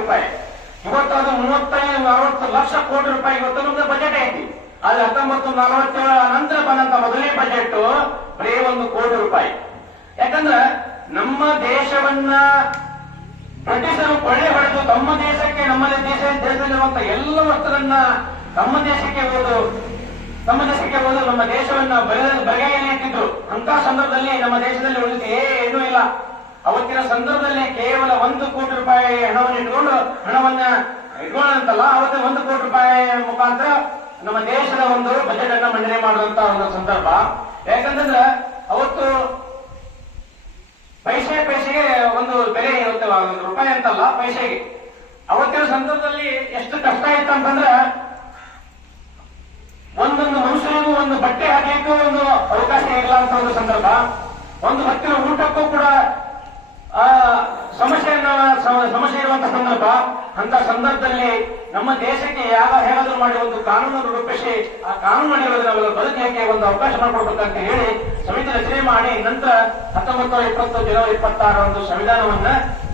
ರೂಪಾಯಿ. ಇವತ್ತು ಅದು ಮೂವತ್ತೈದು ನಲವತ್ತು ಲಕ್ಷ ಕೋಟಿ ರೂಪಾಯಿ ಇವತ್ತು ನಮ್ದು ಬಜೆಟ್ ಐತಿ. ಆದ್ರೆ ಹತ್ತೊಂಬತ್ತು ನಲವತ್ತೇಳ ನಂತರ ಬಂದಂತ ಮೊದಲನೇ ಬಜೆಟ್ ಬರೀ ಒಂದು ಕೋಟಿ ರೂಪಾಯಿ. ಯಾಕಂದ್ರ ನಮ್ಮ ದೇಶವನ್ನ ಬ್ರಿಟಿಷರು ಕೊಳ್ಳೆ ಹೊಡೆದು ತಮ್ಮ ದೇಶಕ್ಕೆ ನಮ್ಮ ದೇಶ, ದೇಶದಲ್ಲಿರುವಂತ ಎಲ್ಲ ವಸ್ತುಗಳನ್ನ ತಮ್ಮ ದೇಶಕ್ಕೆ ಹೋದು, ತಮ್ಮ ದೇಶಕ್ಕೆ ಹೋದು ನಮ್ಮ ದೇಶವನ್ನ ಬರೆಯಲ್ಲಿ ಬಗೆಯಲ್ಲಿ ಇಟ್ಟಿದ್ರು. ಅಂತ ಸಂದರ್ಭದಲ್ಲಿ ನಮ್ಮ ದೇಶದಲ್ಲಿ ಉಳಿದು ಏನೂ ಇಲ್ಲ. ಅವತ್ತಿನ ಸಂದರ್ಭದಲ್ಲಿ ಕೇವಲ ಒಂದು ಕೋಟಿ ರೂಪಾಯಿ ಹಣವನ್ನು ಇಟ್ಕೊಂಡು ಹಣವನ್ನ ಇಟ್ಕೊಳ್ಳಂತಲ್ಲ ಅವತ್ತೇ ಒಂದು ಕೋಟಿ ರೂಪಾಯಿ ಮುಖಾಂತರ ನಮ್ಮ ದೇಶದ ಒಂದು ಬಜೆಟ್ ಅನ್ನ ಮಂಡನೆ ಮಾಡುವಂತ ಒಂದು ಸಂದರ್ಭ. ಯಾಕಂತಂದ್ರೆ ಅವತ್ತು ಪೈಸೆ, ಪೈಸೆಗೆ ಒಂದು ಬೆಲೆ ಇರುತ್ತೆ, ಒಂದು ರೂಪಾಯಿ ಅಂತಲ್ಲ, ಪೈಸೆಗೆ. ಅವತ್ತಿನ ಸಂದರ್ಭದಲ್ಲಿ ಎಷ್ಟು ಕಷ್ಟ ಇತ್ತು ಅಂತಂದ್ರೆ ಒಂದೊಂದು ಮನುಷ್ಯನಿಗೂ ಒಂದು ಬಟ್ಟೆ ಹಾಕಲಿಕ್ಕೂ ಒಂದು ಅವಕಾಶ ಇಲ್ಲ ಅಂತ ಒಂದು ಸಂದರ್ಭ. ಒಂದು ಹೊತ್ತಿನ ಊಟಕ್ಕೂ ಕೂಡ ಆ ಸಮಸ್ಯೆಯನ್ನ ಸಮ- ಸಮಸ್ಯೆ ಇರುವಂತಹ ಸಂದರ್ಭ, ಅಂತ ಸಂದರ್ಭದಲ್ಲಿ ನಮ್ಮ ದೇಶಕ್ಕೆ ಯಾವ ಹೇಗಾದ್ರೂ ಮಾಡಿ ಒಂದು ಕಾನೂನನ್ನು ರೂಪಿಸಿ, ಆ ಕಾನೂನು ನಾವೆಲ್ಲ ಬದುಕಲಿಕ್ಕೆ ಒಂದು ಅವಕಾಶ ಮಾಡಿಕೊಡ್ಬೇಕಂತ ಹೇಳಿ ಸಂವಿಧಾನ ರಚನೆ ಮಾಡಿ ನಂತರ ಹತ್ತೊಂಬತ್ತು ನೂರ ಇಪ್ಪತ್ತು ಜನವರಿ ಇಪ್ಪತ್ತಾರ ಒಂದು ಸಂವಿಧಾನವನ್ನ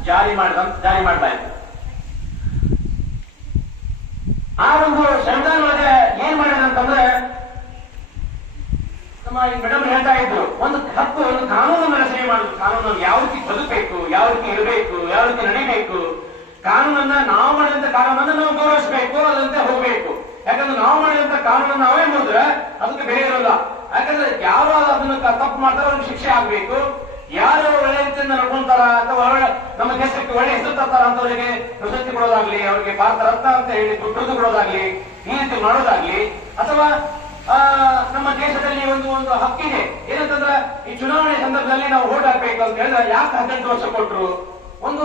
ಜಾರಿ ಮಾಡಿದ ಜಾರಿ ಮಾಡ್ತಾ ಆ ಒಂದು ಸಂವಿಧಾನ ಒಳಗೆ ಏನ್ ಮಾಡಿದ ಅಂತಂದ್ರೆ ನಮ್ಮ ಮೇಡಮ್ ಹೇಳ್ತಾ ಇದ್ರು, ಒಂದು ಹಕ್ಕು, ಒಂದು ಕಾನೂನನ್ನು ರಚನೆ ಮಾಡುದು ಕಾನೂನು ಯಾವ ರೀತಿ ಬದುಕಬೇಕು ಇರಬೇಕು ಯಾವ ರೀತಿ ನಡಿಬೇಕು. ಕಾನೂನನ್ನ ನಾವು ಮಾಡಿದಂತ ಕಾನೂನನ್ನ ನಾವು ಗೌರವಿಸಬೇಕು ಅದಂತೆ ಹೋಗ್ಬೇಕು. ಯಾಕಂದ್ರೆ ನಾವು ಮಾಡಿದಂತ ಕಾನೂನನ್ನ ನಾವೇ ಮುಂದ್ರೆ ಅದಕ್ಕೆ ಬೆಲೆ ಇರಲ್ಲ. ಯಾಕಂದ್ರೆ ಯಾರು ಅದನ್ನ ತಪ್ಪು ಮಾಡ್ತಾರೋ, ಅವ್ರಿಗೆ ಶಿಕ್ಷೆ ಆಗ್ಬೇಕು. ಯಾರು ಒಳ್ಳೆ ರೀತಿಯಿಂದ ನಡ್ಕೊಂತಾರ ಅಥವಾ ಒಳ್ಳೆ ನಮ್ಮ ದೇಶಕ್ಕೆ ಒಳ್ಳೆ ಹೆಸರು ತರ್ತಾರ ಅಂತವರಿಗೆ ಪ್ರಶಸ್ತಿ ಕೊಡೋದಾಗ್ಲಿ, ಅವರಿಗೆ ಭಾರತ ರತ್ನ ಅಂತ ಹೇಳಿ ದುಡ್ಡು ಕೊಡೋದಾಗ್ಲಿ, ಈ ರೀತಿ ಮಾಡೋದಾಗ್ಲಿ, ಅಥವಾ ನಮ್ಮ ದೇಶದಲ್ಲಿ ಒಂದು ಒಂದು ಹಕ್ಕಿದೆ. ಏನಂತಂದ್ರೆ, ಈ ಚುನಾವಣೆ ಸಂದರ್ಭದಲ್ಲಿ ನಾವು ಓಟ್ ಹಾಕ್ಬೇಕು ಅಂತ ಹೇಳಿದ್ರೆ ಯಾಕೆ ಹದಿನೆಂಟು ವರ್ಷ ಕೊಟ್ಟರು ಒಂದು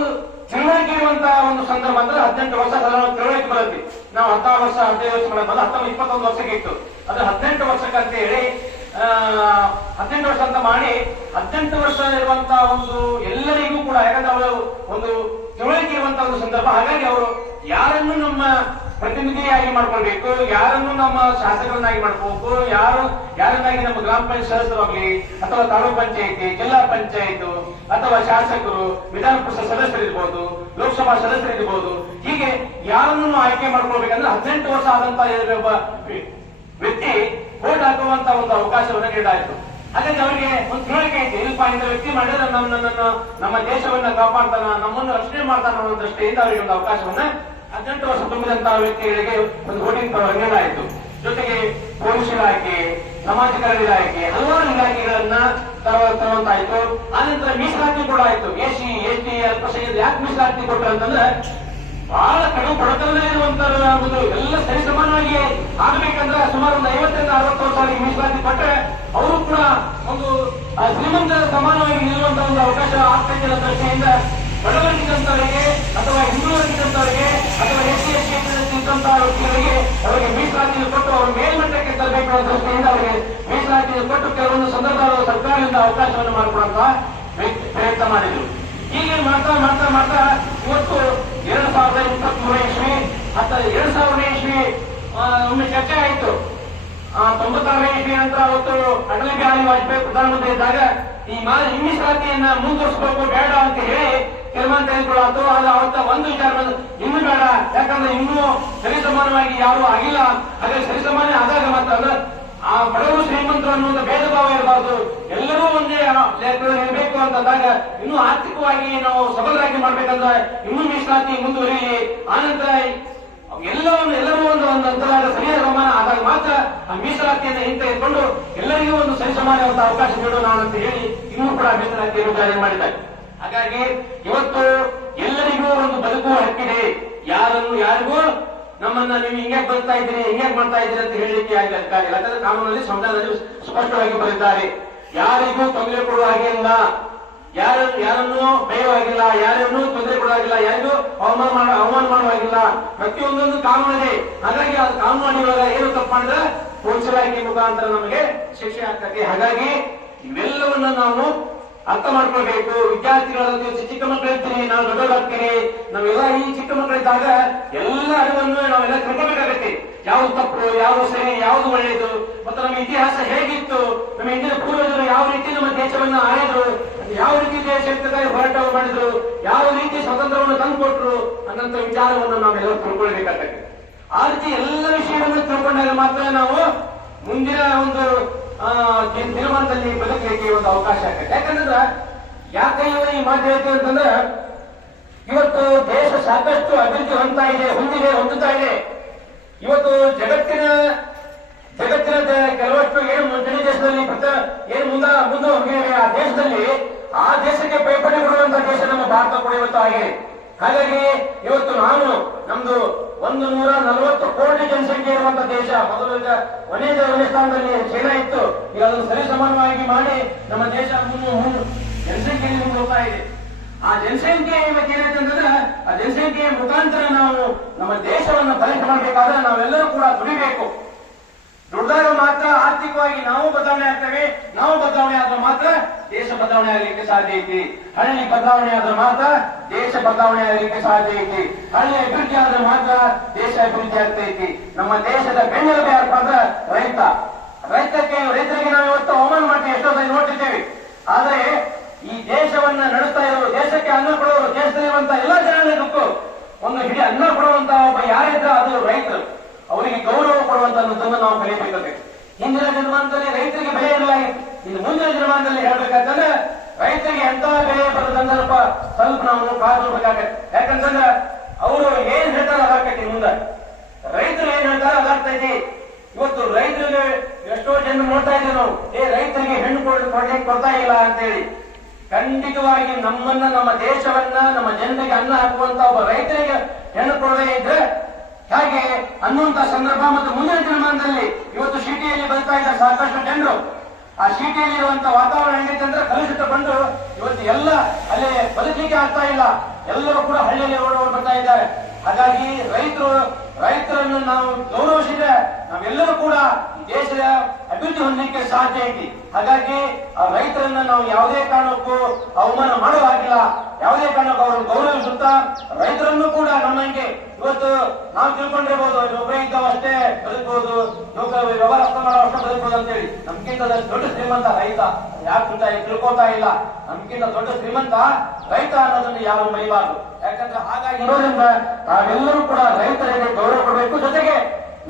ತಿಳುವಳಿಕೆ ಇರುವಂತಹ ಒಂದು ಸಂದರ್ಭ ಅಂದ್ರೆ ಹದಿನೆಂಟು ವರ್ಷ ತಿಳುವಳಿಕೆ ಬರುತ್ತೆ. ನಾವು ಹತ್ತಾರು ವರ್ಷ, ಹದಿನೈದು ವರ್ಷ ಮಾಡೋದು ಹತ್ತೊಂಬತ್ತು ಇಪ್ಪತ್ತೊಂದು ವರ್ಷಕ್ಕೆ ಇತ್ತು. ಅದು ಹದಿನೆಂಟು ವರ್ಷಕ್ಕಂತ ಹೇಳಿ ಹದಿನೆಂಟು ವರ್ಷ ಅಂತ ಮಾಡಿ ಹದಿನೆಂಟು ವರ್ಷ ಇರುವಂತ ಒಂದು ಎಲ್ಲರಿಗೂ ಕೂಡ, ಯಾಕಂದ್ರೆ ಅವರು ಒಂದು ತಿಳುವಳಿಕೆ ಇರುವಂತಹ ಒಂದು ಸಂದರ್ಭ. ಹಾಗಾಗಿ ಅವರು ಯಾರನ್ನು ನಮ್ಮ ಪ್ರತಿನಿಧಿಯಾಗಿ ಮಾಡ್ಕೊಳ್ಬೇಕು, ಯಾರನ್ನು ನಮ್ಮ ಶಾಸಕರನ್ನಾಗಿ ಮಾಡ್ಕೋಬೇಕು ಯಾರು ಯಾರನ್ನಾಗಿ ನಮ್ಮ ಗ್ರಾಮ ಪಂಚಾಯತ್ ಸದಸ್ಯರಾಗ್ಲಿ ಅಥವಾ ತಾಲೂಕ್ ಪಂಚಾಯತಿ, ಜಿಲ್ಲಾ ಪಂಚಾಯತ್, ಅಥವಾ ಶಾಸಕರು ವಿಧಾನ ಪರಿಷತ್ ಸದಸ್ಯರಿರ್ಬೋದು ಲೋಕಸಭಾ ಸದಸ್ಯರಿರ್ಬೋದು ಹೀಗೆ ಯಾರನ್ನು ಆಯ್ಕೆ ಮಾಡ್ಕೊಳ್ಬೇಕಂದ್ರೆ ಹದಿನೆಂಟು ವರ್ಷ ಆದಂತಹ ವ್ಯಕ್ತಿ ವೋಟ್ ಹಾಕುವಂತ ಒಂದು ಅವಕಾಶವನ್ನು ನೀಡಲಾಯಿತು ಹಾಗಾಗಿ ಅವರಿಗೆ ಒಂದು ತಿಳುವಳಿಕೆ ಐತೆ ಏನಪ್ಪಾ ಇಂಥ ವ್ಯಕ್ತಿ ಮಾಡಿದ್ರೆ ನಮ್ಮ ನನ್ನನ್ನು ನಮ್ಮ ದೇಶವನ್ನ ಕಾಪಾಡ್ತಾನ, ನಮ್ಮನ್ನು ರಕ್ಷಣೆ ಮಾಡ್ತಾನ ಅನ್ನೋ ದೃಷ್ಟಿಯಿಂದ ಅವರಿಗೆ ಒಂದು ಅವಕಾಶವನ್ನ ಹದಿನೆಂಟು ವರ್ಷ ತುಂಬಿದಂತಹ ವ್ಯಕ್ತಿಗಳಿಗೆ ಒಂದು ವೋಟಿಂಗ್ ಪವರ್ ಜೊತೆಗೆ ಪೊಲೀಸ್ ಇಲಾಖೆ ಸಮಾಜ ಕಲ್ಯಾಣ ಇಲಾಖೆ ಹಲವಾರು ಇಲಾಖೆಗಳನ್ನ ಆ ನಂತರ ಮೀಸಲಾತಿ ಕೂಡ ಆಯ್ತು. ಎಸ್ ಸಿ ಎಸ್ ಟಿ, ಅಲ್ಪಸಂಖ್ಯಾತ ಯಾಕೆ ಮೀಸಲಾತಿ ಕೊಟ್ಟರು ಅಂತಂದ್ರೆ ಬಹಳ ಕಡು ಬಡತನದಲ್ಲಿ ಇರುವಂತದ್ದು ಎಲ್ಲ ಸರಿ ಸಮಾನವಾಗಿ ಆಗ್ಬೇಕಂದ್ರೆ ಸುಮಾರು ಒಂದು ಐವತ್ತರಿಂದ ಅರವತ್ತು ವರ್ಷ ಮೀಸಲಾತಿ ಕೊಟ್ಟರೆ ಅವರು ಕೂಡ ಒಂದು ಶ್ರೀಮಂತರ ಸಮಾನವಾಗಿ ನಿಲ್ಲುವಂತ ಒಂದು ಅವಕಾಶ ಅನ್ನೋ ದೃಷ್ಟಿಯಿಂದ ಬಡವರಿಗಿದ್ದಂತವರಿಗೆ ಅಥವಾ ಹಿಂದುಳಿದಂತವರಿಗೆ ಅಥವಾ ಎಸ್ ಸಿ ಎಸ್ ಟಿ ವ್ಯಕ್ತಿಗಳಿಗೆ ಅವರಿಗೆ ಮೀಸಲಾತಿಯನ್ನು ಕೊಟ್ಟು ಅವರು ಮೇಲ್ಮಟ್ಟಕ್ಕೆ ತರಬೇಕು ಅನ್ನೋ ದೃಷ್ಟಿಯಿಂದ ಅವರಿಗೆ ಮೀಸಲಾತಿಯನ್ನು ಕೊಟ್ಟು ಕೆಲವೊಂದು ಸಂದರ್ಭದಲ್ಲಿ ಸರ್ಕಾರದಿಂದ ಅವಕಾಶವನ್ನು ಮಾಡಿಕೊಡುವಂತಹ ಪ್ರಯತ್ನ ಮಾಡಿದ್ರು. ಹೀಗೆ ಮಾಡ್ತಾ ಮಾಡ್ತಾ ಮಾಡ್ತಾ ಇವತ್ತು ಎರಡು ಸಾವಿರದ ಇಪ್ಪತ್ತ್ ಮೂರನೇ ಇಸ್ವಿ ಅಥವಾ ಎರಡು ಸಾವಿರನೇ ಇಸ್ವಿ ಒಮ್ಮೆ ಚರ್ಚೆ ಆಯಿತು. ತೊಂಬತ್ತಾರನೇ ಇಸ್ವಿ ನಂತರ ಅವತ್ತು ಅಟಲ್ ಬಿಹಾರಿ ವಾಜಪೇಯಿ ಪ್ರಧಾನಮಂತ್ರಿ ಇದ್ದಾಗ ಈ ಮಾ ಈ ಮೀಸಲಾತಿಯನ್ನ ಮುಂದುವರಿಸಬೇಕು ಬೇಡ ಅಂತ ಹೇಳಿ ತೀರ್ಮಾನ ತೆಗೆದುಕೊಳ್ಳಾತು ಆದ್ರೆ ಅವತ್ತ ಒಂದು ವಿಚಾರ ಇನ್ನೂ ಬೇಡ. ಯಾಕಂದ್ರೆ ಇನ್ನೂ ಸರಿಸಮಾನವಾಗಿ ಯಾರು ಆಗಿಲ್ಲ. ಸರಿ ಸರಿಸಮಾನ ಆದಾಗ ಮಾತ್ರ ಅಂದ್ರೆ ಆ ಬಡವರು ಶ್ರೀಮಂತರು ಅನ್ನುವಂಥ ಭೇದ ಭಾವ ಇರಬಾರದು. ಎಲ್ಲರೂ ಒಂದೇ ಇರಬೇಕು ಅಂತಂದಾಗ ಇನ್ನೂ ಆರ್ಥಿಕವಾಗಿ ನಾವು ಸಬಲರಾಗಿ ಮಾಡ್ಬೇಕಂದ್ರೆ ಇನ್ನೂ ಮೀಸಲಾತಿ ಮುಂದುವರಿಯಲಿ ಆನಂತರ ಎಲ್ಲವನ್ನು, ಎಲ್ಲರೂ ಒಂದು ಒಂದು ಅಂತರಾದ ಸರಿಯಾದ ಸಮಾನ ಆದಾಗ ಮಾತ್ರ ಆ ಮೀಸಲಾತಿಯನ್ನು ಇಟ್ಕೊಂಡು ಎಲ್ಲರಿಗೂ ಒಂದು ಸರಿಸಮಾನವಾದ ಅವಕಾಶ ನೀಡೋಣ ಅಂತ ಹೇಳಿ ಇನ್ನೂ ಕೂಡ ಮೀಸಲಾತಿಯನ್ನು ಜಾರಿ ಮಾಡಿದ್ದಾರೆ. ಹಾಗಾಗಿ ಇವತ್ತು ಎಲ್ಲರಿಗೂ ಒಂದು ಬದುಕುವ ಹಕ್ಕಿದೆ. ಯಾರನ್ನು, ಯಾರಿಗೂ ನಮ್ಮನ್ನ ನೀವು ಹಿಂಗೆ ಬರ್ತಾ ಇದ್ರಿ ಹಿಂಗೆ ಮಾಡ್ತಾ ಇದ್ರಿ ಅಂತ ಹೇಳಲಿಕ್ಕೆ ಆಗಿ ಅಧಿಕಾರ ಯಾಕಂದ್ರೆ ಕಾನೂನಲ್ಲಿ ಸಂವಿಧಾನದಲ್ಲಿ ಸ್ಪಷ್ಟವಾಗಿ ಬರೆದಿದ್ದಾರೆ. ಯಾರಿಗೂ ತೊಂದರೆ ಕೊಡುವ ಹಾಗೆ ಇಲ್ಲ. ಯಾರ ಯಾರನ್ನು ಭಯವಾಗಿಲ್ಲ ಯಾರನ್ನೂ ತೊಂದರೆ ಕೊಡುವಾಗಿಲ್ಲ ಯಾರಿಗೂ ಅವಮಾನ ಮಾಡ ಅವಮಾನ ಮಾಡುವಾಗಿಲ್ಲ ಪ್ರತಿಯೊಂದೊಂದು ಕಾನೂನು ಇದೆ ಹಾಗಾಗಿ ಅದು ಕಾನೂನು ಮಾಡಿರುವಾಗ ಏನು ತಪ್ಪು ಮಾಡಿದ್ರೆ ಮುಖಾಂತರ ನಮಗೆ ಶಿಕ್ಷೆ ಆಗ್ತದೆ. ಹಾಗಾಗಿ ಇವೆಲ್ಲವನ್ನ ನಾವು ಅರ್ಥ ಮಾಡ್ಕೊಳ್ಬೇಕು. ವಿದ್ಯಾರ್ಥಿಗಳ ಚಿಕ್ಕ ಮಕ್ಕಳಿರ್ತೀನಿ. ನಾವು ದೊಡ್ಡವರಾಗ್ತೀನಿ. ನಾವೆಲ್ಲ ಈ ಚಿಕ್ಕ ಮಕ್ಕಳಿದ್ದಾಗ ಎಲ್ಲ ತಿಳ್ಕೊಬೇಕಾಗತ್ತೆ ಯಾವ್ದು ತಪ್ಪು, ಯಾವ್ದು ಸರಿ, ಯಾವ್ದು ಒಳ್ಳೆಯದು? ಮತ್ತು ನಮ್ಮ ಇತಿಹಾಸ ಹೇಗಿತ್ತು? ನಮ್ಮ ಹಿಂದಿನ ಪೂರ್ವಜರು ಯಾವ ರೀತಿ ನಮ್ಮ ದೇಶವನ್ನ ಆಳಿದ್ರು? ಯಾವ ರೀತಿ ದೇಶಕ್ಕಾಗಿ ಹೋರಾಟವನ್ನು ಮಾಡಿದ್ರು? ಯಾವ ರೀತಿ ಸ್ವಾತಂತ್ರ್ಯವನ್ನು ತಂದುಕೊಟ್ರು? ಅನ್ನಂತ ವಿಚಾರವನ್ನು ನಾವೆಲ್ಲರೂ ತಿಳ್ಕೊಳ್ಬೇಕಾಗತ್ತೆ ಆ ರೀತಿ ಎಲ್ಲ ವಿಷಯಗಳನ್ನು ತಿಳ್ಕೊಂಡಾಗ ಮಾತ್ರ ನಾವು ಮುಂದಿನ ಒಂದು ದಿನಮಾನದಲ್ಲಿ ಬದುಕಲಿಕ್ಕೆ ಒಂದು ಅವಕಾಶ ಆಗುತ್ತೆ ಯಾಕಂದ್ರೆ ಯಾಕೆ ಈ ಮಾತು ಹೇಳ್ತೀವಿ ಅಂತಂದ್ರೆ ಇವತ್ತು ದೇಶ ಸಾಕಷ್ಟು ಅಭಿವೃದ್ಧಿ ಹೊಂದ್ತಾ ಇದೆ, ಹೊಂದಿದೆ, ಹೊಂದುತ್ತಾ ಇದೆ. ಇವತ್ತು ಜಗತ್ತಿನ ಜಗತ್ತಿನ ಕೆಲವಷ್ಟು ಏನು ಮುಂಚೂಣಿ ದೇಶದಲ್ಲಿ ಏನು ಮುಂದ, ಮುಂದೆ ಹೋಗಿವೆ ಆ ದೇಶದಲ್ಲಿ, ಆ ದೇಶಕ್ಕೆ ಪೈಪೋಟಿ ಕೊಡುವಂತಹ ದೇಶ ನಮ್ಮ ಭಾರತ ಕೂಡ ಇವತ್ತು ಆಗಿದೆ. ಹಾಗಾಗಿ ಇವತ್ತು ನಾನು ನಮ್ದು ಒಂದು ನೂರ ನಲವತ್ತು ಕೋಟಿ ಜನಸಂಖ್ಯೆ ಇರುವಂತಹ ದೇಶ, ಮೊದಲು ಒಂದೇ ಒಂದೇ ಸ್ಥಾನದಲ್ಲಿ ಚೀನಾ ಇತ್ತು. ಈಗ ಅದನ್ನು ಸರಿ ಸಮಾನವಾಗಿ ಮಾಡಿ ನಮ್ಮ ದೇಶ ಜನಸಂಖ್ಯೆಯಲ್ಲಿ ಮುಂದೆ ಹೋಗ್ತಾ ಇದೆ. ಆ ಜನಸಂಖ್ಯೆ ಅಂತಂದ್ರೆ ಆ ಜನಸಂಖ್ಯೆಯ ಮುಖಾಂತರ ನಾವು ನಮ್ಮ ದೇಶವನ್ನು ಬಲಿಷ್ಠ ಮಾಡಬೇಕಾದ್ರೆ ನಾವೆಲ್ಲರೂ ಕೂಡ ದುಡಿಬೇಕು. ದುಡ್ದಾಗ ಮಾತ್ರ ಆರ್ಥಿಕವಾಗಿ ನಾವು ಬದಲಾವಣೆ ಆಗ್ತೇವೆ, ನಾವು ಬದಲಾವಣೆ ಆದ್ರೆ ಮಾತ್ರ ದೇಶ ಬದಲಾವಣೆ ಆಗಲಿಕ್ಕೆ ಸಾಧ್ಯ ಐತಿ. ಹಳ್ಳಿ ಬದಲಾವಣೆ ಆದ್ರೆ ಮಾತ್ರ ದೇಶ ಬದಲಾವಣೆ ಆಗಲಿಕ್ಕೆ ಸಾಧ್ಯ ಐತಿ. ಹಳ್ಳಿ ಅಭಿವೃದ್ಧಿ ಆದ್ರೆ ಮಾತ್ರ ದೇಶ ಅಭಿವೃದ್ಧಿ ಆಗ್ತೈತಿ ನಮ್ಮ ದೇಶದ ಬೆನ್ನೆಲುಬು ಯಾರಪ್ಪ ಅಂದ್ರೆ ರೈತ. ರೈತಕ್ಕೆ, ರೈತರಿಗೆ ನಾವು ಇವತ್ತು ಅವಮಾನ ಮಾಡ್ತೀವಿ, ಎಷ್ಟೋ ನೋಡ್ತಿದ್ದೇವೆ. ಆದ್ರೆ ಈ ದೇಶವನ್ನ ನಡೆಸ್ತಾ ಇರೋರು, ದೇಶಕ್ಕೆ ಅನ್ನ ಕೊಡೋರು ದೇಶದಲ್ಲಿರುವಂತಹ ಎಲ್ಲ ಜನಾಂಗಕ್ಕೂ ಒಂದು ಹಿಡಿ ಅನ್ನ ಕೊಡುವಂತಹ ಒಬ್ಬ ಯಾರಿದ್ರೆ ಅದು ರೈತರು. ಅವರಿಗೆ ಗೌರವ ಕೊಡುವಂತ ಅನ್ನೋದನ್ನ ನಾವು ಕಲಿಯಬೇಕಾಗುತ್ತೆ ಹಿಂದಿನ ದಿನಮಾನದಲ್ಲಿ ರೈತರಿಗೆ ಬೆಲೆ ಇಲ್ಲ. ಇನ್ನು ಮುಂದಿನ ದಿನಮಾನದಲ್ಲಿ ಹೇಳ್ಬೇಕಂತಂದ್ರೆ ರೈತರಿಗೆ ಎಂತ ಬೆಲೆ ಬರೋದಂದ್ರಪ್ಪ ಸ್ವಲ್ಪ ನಾವು ಕಾದು ನೋಡ್ಬೇಕಾಗತ್ತೆ. ಯಾಕಂತಂದ್ರೆ, ಅವರು ಏನ್ ಹೇಳ್ತಾರೆ ಅದಾಕೈತಿ ಮುಂದೆ. ರೈತರು ಏನ್ ಹೇಳ್ತಾರೆ ಅದಾಗ್ತೈತಿ ಇವತ್ತು ರೈತರಿಗೆ ಎಷ್ಟೋ ಜನ ನೋಡ್ತಾ ಇದ್ದೀವಿ ನಾವು ಏ, ರೈತರಿಗೆ ಹೆಣ್ಣು ಕೊಡ್, ಕೊಡ್ಲಿಕ್ಕೆ ಕೊಡ್ತಾ ಇಲ್ಲ ಅಂತೇಳಿ. ಖಂಡಿತವಾಗಿ ನಮ್ಮನ್ನ, ನಮ್ಮ ದೇಶವನ್ನ, ನಮ್ಮ ಜನರಿಗೆ ಅನ್ನ ಹಾಕುವಂತ ಒಬ್ಬ ರೈತರಿಗೆ ಹೆಣ್ಣು ಕೊಡದೇ ಇದ್ರೆ ಹಾಗೆ? ಅನ್ನುವಂತ ಸಂದರ್ಭ ಮತ್ತು ಮುಂದಿನ ದಿನಮಾನದಲ್ಲಿ ಇವತ್ತು ಸಿಟಿಯಲ್ಲಿ ಬರ್ತಾ ಇದ್ದ ಸಾಕಷ್ಟು ಜನರು ಆ ಸಿಟಿಯಲ್ಲಿ ಇರುವಂತ ವಾತಾವರಣ ಹೆಂಗೈತೆ ಅಂದ್ರೆ ಕಲುಷಿತ ಬಂದು ಇವತ್ತು ಎಲ್ಲ ಅಲ್ಲಿ ಬದುಕಲಿಕ್ಕೆ ಆಗ್ತಾ ಇಲ್ಲ. ಎಲ್ಲರೂ ಕೂಡ ಹಳ್ಳಿಯಲ್ಲಿ ಓಡೋರು ಬರ್ತಾ ಇದ್ದಾರೆ. ಹಾಗಾಗಿ ರೈತರು, ರೈತರನ್ನು ನಾವು ಗೌರವಿಸಿದ್ರೆ ನಾವೆಲ್ಲರೂ ಕೂಡ ದೇಶದ ಅಭಿವೃದ್ಧಿ ಹೊಂದಲಿಕ್ಕೆ ಸಾಧ್ಯ ಐತಿ. ಹಾಗಾಗಿ ರೈತರನ್ನ ನಾವು ಯಾವುದೇ ಕಾರಣಕ್ಕೂ ಅವಮಾನ ಮಾಡುವಾಗಿಲ್ಲ ಯಾವುದೇ ಕಾರಣಕ್ಕೂ ಅವರನ್ನು ಗೌರವಿಸುತ್ತಾ ರೈತರನ್ನು ಕೂಡ ನಮ್ಮಂಗೆ ಇವತ್ತು ನಾವು ತಿಳ್ಕೊಂಡಿರ್ಬೋದು. ಒಬ್ಬರೇ ಇದ್ದಾವ ಅಷ್ಟೇ ಬದುಕಬಹುದು ವ್ಯವಹಾರ ಅಷ್ಟೇ ಬದುಕಬಹುದು ಅಂತೇಳಿ. ನಮ್ಗಿಂತ ದೊಡ್ಡ ಶ್ರೀಮಂತ ರೈತ. ಯಾಕಂತ ತಿಳ್ಕೊತಾ ಇಲ್ಲ. ನಮ್ಗಿಂತ ದೊಡ್ಡ ಶ್ರೀಮಂತ ರೈತ ಅನ್ನೋದನ್ನು ಯಾರು ಮರಿಬಾರ್ದು. ಯಾಕಂದ್ರೆ ಹಾಗಾಗಿ ಇರೋದ್ರಿಂದ ನಾವೆಲ್ಲರೂ ಕೂಡ ರೈತರಿಗೆ ಗೌರವ ಕೊಡಬೇಕು. ಜೊತೆಗೆ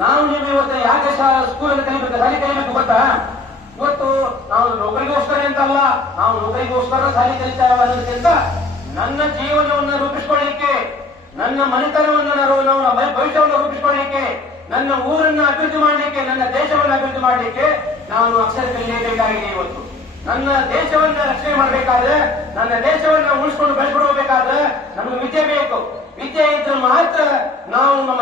ನಾವು ನೀವು ಇವತ್ತು ಯಾಕೆ ಸ್ಕೂಲಲ್ಲಿ ಕಲಿಬೇಕು ಶಾಲೆ ಕಲಿಬೇಕು ಗೊತ್ತಾ ಇವತ್ತು ನಾವು ನೌಕರಿಗೋಸ್ಕರ ಅಂತ ಅಲ್ಲ ನಾವು ನೌಕರಿಗೋಸ್ಕರ ಸಾಲಿ ಕಲಿತಾ ಅನ್ನೋದಕ್ಕಿಂತ ನನ್ನ ಜೀವನವನ್ನು ರೂಪಿಸಿಕೊಳ್ಳಿಕ್ಕೆ, ನನ್ನ ಮನೆತನವನ್ನು ನಾವು ನಾವು ಭವಿಷ್ಯವನ್ನು ರೂಪಿಸಿಕೊಳ್ಳಿಕ್ಕೆ, ನನ್ನ ಊರನ್ನ ಅಭಿವೃದ್ಧಿ ಮಾಡಲಿಕ್ಕೆ, ನನ್ನ ದೇಶವನ್ನು ಅಭಿವೃದ್ಧಿ ಮಾಡಲಿಕ್ಕೆ ನಾನು ಅಕ್ಷರ ಕಲಿಯಬೇಕಾಗಿದೆ ಇವತ್ತು. ನನ್ನ ದೇಶವನ್ನ ರಕ್ಷಣೆ ಮಾಡಬೇಕಾದ್ರೆ, ನನ್ನ ದೇಶವನ್ನ ಉಳಿಸ್ಕೊಂಡು ಬೆಳೆಸ್ಕೊಂಡು ಹೋಗ್ಬೇಕಾದ್ರೆ ನಮಗೆ ವಿದ್ಯೆ ಬೇಕು. ವಿದ್ಯೆ ಇದ್ರೆ ಮಾತ್ರ ನಾವು ನಮ್ಮ